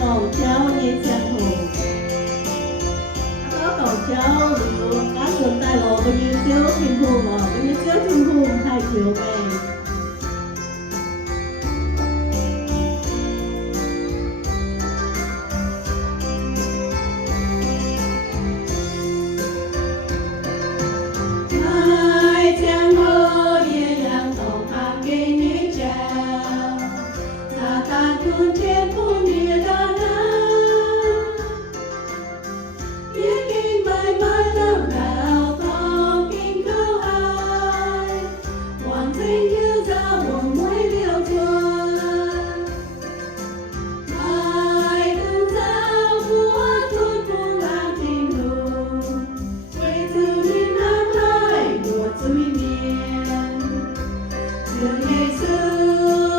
cầu cháu như chân hồn có cầu cháu cá sườn tai lộ bao nhiêu xíu thiên hùng bao nhiêu xíu thiên hùng hai triệu về Hãy subscribe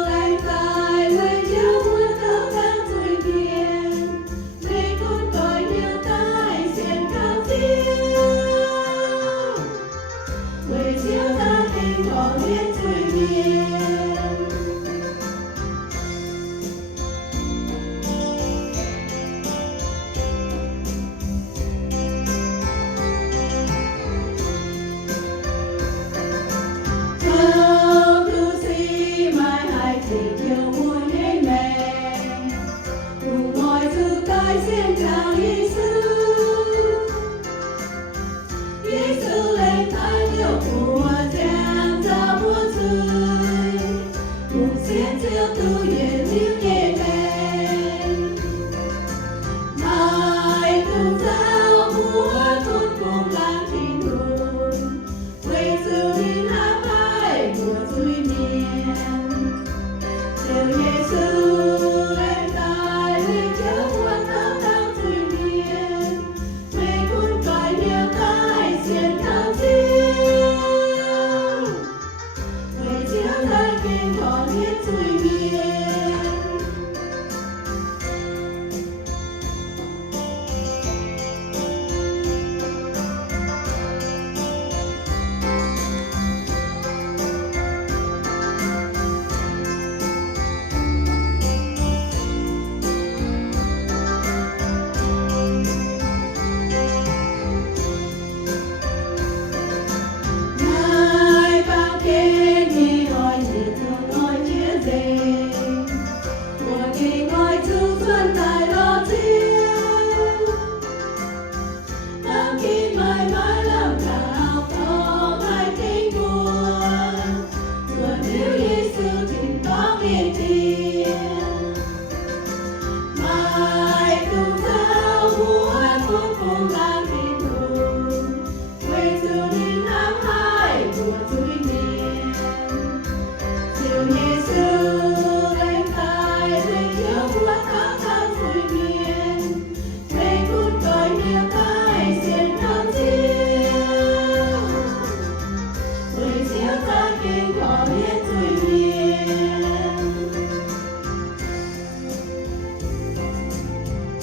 cho kênh Ghiền Mì Gõ để không bỏ lỡ những video hấp dẫn